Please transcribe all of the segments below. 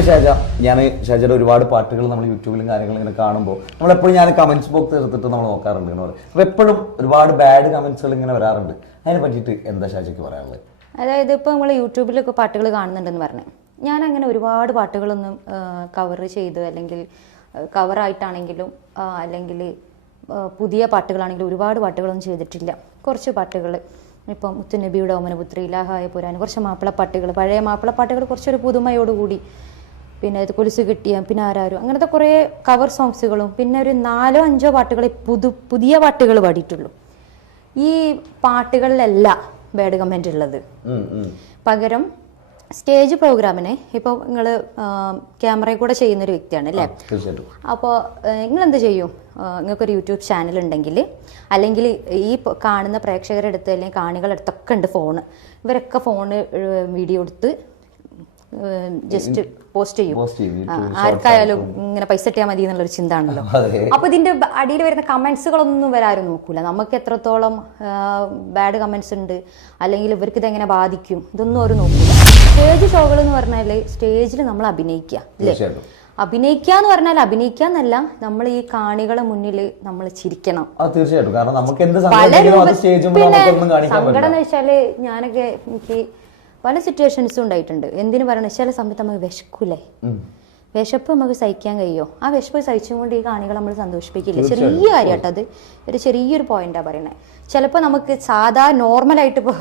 പിന്നെ ഷാജ ഞാൻ ഷാജയുടെ ഒരുപാട് പാട്ടുകൾ നമ്മൾ യൂട്യൂബിലും കാര്യങ്ങളും ഇങ്ങനെ കാണുമ്പോൾ നമ്മളെപ്പോഴും ഞാൻ കമന്റ്സ് ബോക്സ് എടുത്തിട്ട് നമ്മൾ നോക്കാറുണ്ട് ഇങ്ങനെ അപ്പോൾ എപ്പോഴും ഒരുപാട് ബാഡ് കമന്റ്സുകൾ ഇങ്ങനെ വരാറുണ്ട്. അതിനെ പറ്റിയിട്ട് എന്താ ഷാജയ്ക്ക് പറയാനുള്ളത്? അതായത് ഇപ്പോൾ നമ്മൾ യൂട്യൂബിലൊക്കെ പാട്ടുകൾ കാണുന്നുണ്ടെന്ന് പറഞ്ഞു. ഞാൻ അങ്ങനെ ഒരുപാട് പാട്ടുകളൊന്നും കവർ ചെയ്ത് അല്ലെങ്കിൽ കവറായിട്ടാണെങ്കിലും അല്ലെങ്കിൽ പുതിയ പാട്ടുകളാണെങ്കിലും ഒരുപാട് പാട്ടുകളൊന്നും ചെയ്തിട്ടില്ല. കുറച്ച് പാട്ടുകൾ ഇപ്പം മുത്തുനബിയുടെ ഓമനപുത്രി ഇലാഹായ പുരാൻ കുറച്ച് മാപ്പിളപ്പാട്ടുകൾ പഴയ മാപ്പിളപ്പാട്ടുകൾ കുറച്ചൊരു പുതുമയോടുകൂടി പിന്നെ കൊലുസ് കിട്ടിയ പിന്നെ ആരാരും. അങ്ങനത്തെ കുറേ കവർ സോങ്സുകളും പിന്നെ ഒരു നാലോ അഞ്ചോ പാട്ടുകളെ പുതു പുതിയ പാട്ടുകൾ പാടിയിട്ടുള്ളൂ. ഈ പാട്ടുകളിലല്ല ബാഡ് കമന്റ് ഉള്ളത്. പകരം സ്റ്റേജ് പ്രോഗ്രാമിന് ഇപ്പോൾ നിങ്ങൾ ക്യാമറയിൽ കൂടെ ചെയ്യുന്ന ഒരു വ്യക്തിയാണ് അല്ലേ? അപ്പോൾ നിങ്ങൾ എന്ത് ചെയ്യും? നിങ്ങൾക്കൊരു യൂട്യൂബ് ചാനൽ ഉണ്ടെങ്കിൽ അല്ലെങ്കിൽ ഈ കാണുന്ന പ്രേക്ഷകരുടെ അടുത്ത് അല്ലെങ്കിൽ കാണികളെടുത്തൊക്കെ ഉണ്ട് ഫോണ് ഇവരൊക്കെ ഫോണ് വീഡിയോ എടുത്ത് ജസ്റ്റ് പോസ്റ്റ് ചെയ്യും. ആർക്കായാലും ഇങ്ങനെ പൈസ ഇട്ടിയാൽ മതി എന്നുള്ളൊരു ചിന്ത ആണല്ലോ അപ്പൊ ഇതിന്റെ അടിയിൽ വരുന്ന കമന്റ്സുകളൊന്നും വരാരും നോക്കൂല. നമുക്ക് എത്രത്തോളം ബാഡ് കമന്റ്സ് ഉണ്ട് അല്ലെങ്കിൽ ഇവർക്ക് ഇതെങ്ങനെ ബാധിക്കും ഇതൊന്നും അവർ നോക്കൂല. സ്റ്റേജ് ഷോകൾ എന്ന് പറഞ്ഞാൽ സ്റ്റേജിൽ നമ്മൾ അഭിനയിക്കുക അല്ലേ? അഭിനയിക്കുക എന്ന് പറഞ്ഞാൽ അഭിനയിക്കുക എന്നല്ല നമ്മൾ ഈ കാണികളെ മുന്നിൽ നമ്മൾ ചിരിക്കണം. തീർച്ചയായിട്ടും. കാരണം നമുക്ക് എന്ത് സങ്കടം എന്ന് വെച്ചാൽ ഞാനൊക്കെ എനിക്ക് പല സിറ്റുവേഷൻസും ഉണ്ടായിട്ടുണ്ട്. എന്തിനു പറയണ? ചില സമയത്ത് നമുക്ക് വിശക്കൂലേ. വിശപ്പ് നമുക്ക് സഹിക്കാൻ കഴിയോ? ആ വിശപ്പ് സഹിച്ചും കൊണ്ട് ഈ കാണികൾ നമ്മൾ സന്തോഷിപ്പിക്കില്ല? ചെറിയ കാര്യമായിട്ട് അത്. ഒരു ചെറിയൊരു പോയിന്റാ പറയണേ. ചിലപ്പോൾ നമുക്ക് സാധാ നോർമലായിട്ട് ഇപ്പോൾ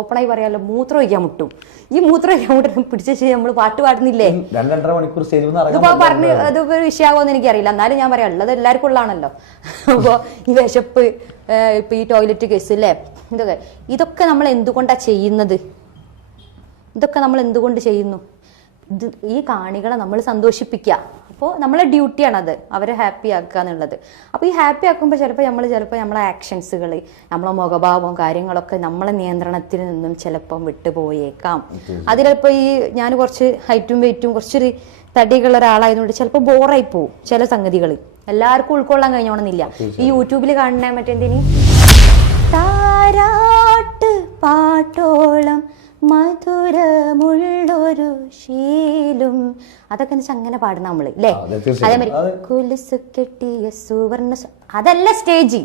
ഓപ്പണായി പറയാമല്ലോ മൂത്രം ഒഴിക്കാൻ മുട്ടും. ഈ മൂത്രം ഒഴിക്കാൻ മുട്ടും. പിടിച്ച് നമ്മൾ പാട്ട് പാടുന്നില്ലേ? രണ്ട് രണ്ടര മണിക്കൂർ സ്റ്റേജിൽ നിന്ന് ഇറങ്ങാൻ ഇതിപ്പോ പറ്റില്ല. പറഞ്ഞ് ഒരു വിഷയമാകുമെന്ന് എനിക്കറിയില്ല. എന്നാലും ഞാൻ പറയാം ഉള്ളത് എല്ലാവർക്കും ഉള്ളതാണല്ലോ. അപ്പോൾ ഈ വിശപ്പ് ഇപ്പൊ ഈ ടോയ്ലറ്റ് കേസ് അല്ലേ ഇതൊക്കെ. ഇതൊക്കെ നമ്മൾ എന്തുകൊണ്ടാ ചെയ്യുന്നത്? ഇതൊക്കെ നമ്മൾ എന്തുകൊണ്ട് ചെയ്യുന്നു? ഇത് ഈ കാണികളെ നമ്മൾ സന്തോഷിപ്പിക്കുക അപ്പോൾ നമ്മളെ ഡ്യൂട്ടിയാണത്. അവരെ ഹാപ്പി ആക്കുക എന്നുള്ളത്. അപ്പോൾ ഈ ഹാപ്പി ആക്കുമ്പോൾ ചിലപ്പോൾ നമ്മൾ ചിലപ്പോൾ നമ്മളെ ആക്ഷൻസുകൾ നമ്മളെ മുഖഭാവം കാര്യങ്ങളൊക്കെ നമ്മളെ നിയന്ത്രണത്തിൽ നിന്നും ചിലപ്പം വിട്ടുപോയേക്കാം അതിലിപ്പോൾ ഈ ഞാൻ കുറച്ച് ഹൈറ്റും വെയിറ്റും കുറച്ചൊരു തടിയുള്ള ഒരാളായതുകൊണ്ട് ചിലപ്പോൾ ബോറായി പോവും ചില സംഗതികൾ എല്ലാവർക്കും ഉൾക്കൊള്ളാൻ കഴിഞ്ഞോണമെന്നില്ല ഈ യൂട്യൂബിൽ കാണണേ മറ്റെന്തിനി? താരാട്ട് പാട്ടോളം മധുരമുള്ളൊരു അതൊക്കെ വെച്ചാൽ അങ്ങനെ പാടുന്ന നമ്മൾ അല്ലേ. അതേമാതിരി അത് കുലുസ് കെട്ടിയ സുവർണ അതല്ല സ്റ്റേജ്.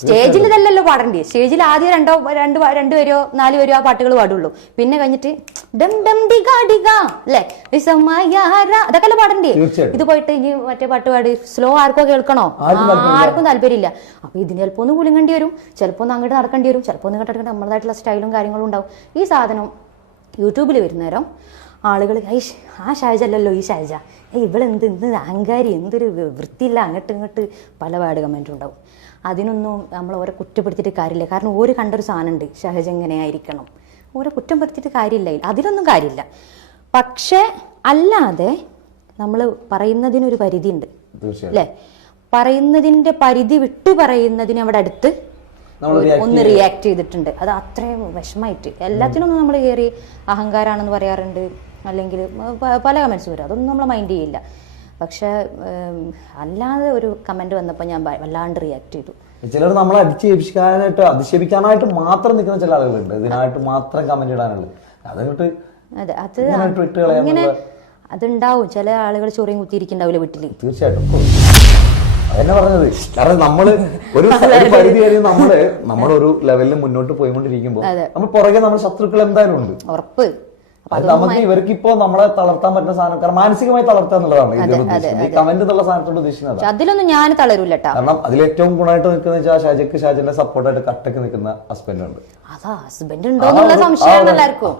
സ്റ്റേജിൽ ഇതല്ലല്ലോ പാടണ്ടേ. സ്റ്റേജിൽ ആദ്യം രണ്ടോ രണ്ട് രണ്ടുപേരോ രണ്ട് പേരോ നാല് പേരോ ആ പാട്ടുകൾ പാടുള്ളൂ. പിന്നെ കഴിഞ്ഞിട്ട് ഡം ഡം ഡിഗ ഡിഗ അല്ലേ വിസമയാര അതൊക്കെ അല്ലേ പാടണ്ടേ? ഇത് പോയിട്ട് ഇനി മറ്റേ പാട്ട് പാടി സ്ലോ ആർക്കോ കേൾക്കണോ? ആർക്കും താല്പര്യമില്ല. അപ്പൊ ഇതിന് ചിലപ്പോ ഒന്ന് കുലുങ്ങേണ്ടി വരും. ചിലപ്പോ ഒന്ന് അങ്ങോട്ട് നടക്കേണ്ടി വരും. ചിലപ്പോ ഒന്ന് കണ്ടിട്ട് നടക്കേണ്ടി നമ്മളതായിട്ടുള്ള സ്റ്റൈലും കാര്യങ്ങളും ഉണ്ടാവും. ഈ സാധനം യൂട്യൂബിൽ വരുന്നേരം ആളുകൾ ഐഷ് ആ ഷാജ അല്ലല്ലോ ഈ ഷാജ. ഏ ഇവളെന്ത് എന്ത് അഹങ്കാരി എന്തൊരു വൃത്തിയില്ല അങ്ങോട്ട് ഇങ്ങോട്ട് പല പാട് കമന്റും ഉണ്ടാവും. അതിനൊന്നും നമ്മൾ ഓരെ കുറ്റപ്പെടുത്തിയിട്ട് കാര്യമില്ല. കാരണം ഓര് കണ്ടൊരു സാധനമുണ്ട് ഷഹജ എങ്ങനെയായിരിക്കണം ഓരെ കുറ്റം പെടുത്തിയിട്ട് കാര്യമില്ല. അതിനൊന്നും കാര്യമില്ല. പക്ഷേ അല്ലാതെ നമ്മൾ പറയുന്നതിനൊരു പരിധിയുണ്ട് ഉണ്ട് അല്ലേ പറയുന്നതിന്റെ പരിധി വിട്ടു പറയുന്നതിന് അവിടെ അടുത്ത് ഒന്ന് റിയാക്ട് ചെയ്തിട്ടുണ്ട്. അത് അത്രയും വിഷമായിട്ട്. എല്ലാത്തിനൊന്നും നമ്മൾ കയറി അഹങ്കാരാണെന്ന് പറയാറുണ്ട്. അല്ലെങ്കിൽ പല കമൻസ് വരും. അതൊന്നും നമ്മൾ മൈൻഡ് ചെയ്യില്ല. പക്ഷേ അല്ലാതെ ഒരു കമന്റ് വന്നപ്പോൾ ഞാൻ വല്ലാണ്ട് റിയാക്ട് ചെയ്തു. ചിലർ നമ്മളെ അടിച്ചേൽപ്പിക്കാനായിട്ട് അധിക്ഷേപിക്കാനായിട്ട് മാത്രം നിൽക്കുന്ന ചില ആളുകളുണ്ട്. ഇതിനായിട്ട് മാത്രം കമന്റ് ഇടാനുള്ളത്. അതങ്ങോട്ട് അതെ അത് അങ്ങനെ അതുണ്ടാവും. ചില ആളുകൾ ചൊറിയും കുത്തിയിരിക്കുന്നുണ്ടാവില്ല വീട്ടിൽ തീർച്ചയായിട്ടും. എന്നെ പറഞ്ഞത്. കാരണം നമ്മൾ ഒരു പരിധി കഴിഞ്ഞ് നമ്മൾ നമ്മളൊരു ലെവലിൽ മുന്നോട്ട് പോയിക്കൊണ്ടിരിക്കുമ്പോൾ നമ്മൾ പുറകെ നമ്മുടെ ശത്രുക്കൾ എന്തായാലും ഉണ്ട്. ഉറപ്പ്. നമുക്ക് ഇവർക്ക് ഇപ്പോ നമ്മളെ തളർത്താൻ പറ്റുന്ന സാധനം കാരണം മാനസികമായി തളർത്തുക എന്നുള്ളതാണ് ഇതിനോട് ഉദ്ദേശിക്കുന്നത്. ഈ കമന്റ് എന്നുള്ള സാധനത്തോട് ഉദ്ദേശിക്കുന്നത് അതിലൊന്നും ഞാൻ തളരൂല കാരണം അതിൽ ഏറ്റവും ഗുണമായിട്ട് നിൽക്കുന്ന വെച്ചാൽ ഷാജക്ക് ഷാജന്റെ സപ്പോർട്ടായിട്ട് കട്ടക്ക് നിൽക്കുന്ന ഹസ്ബൻഡ് ഉണ്ട്. അതാ ഹസ്ബൻഡ് ഉണ്ടോ എന്നുള്ള സംശയമാണ് എല്ലാവർക്കും.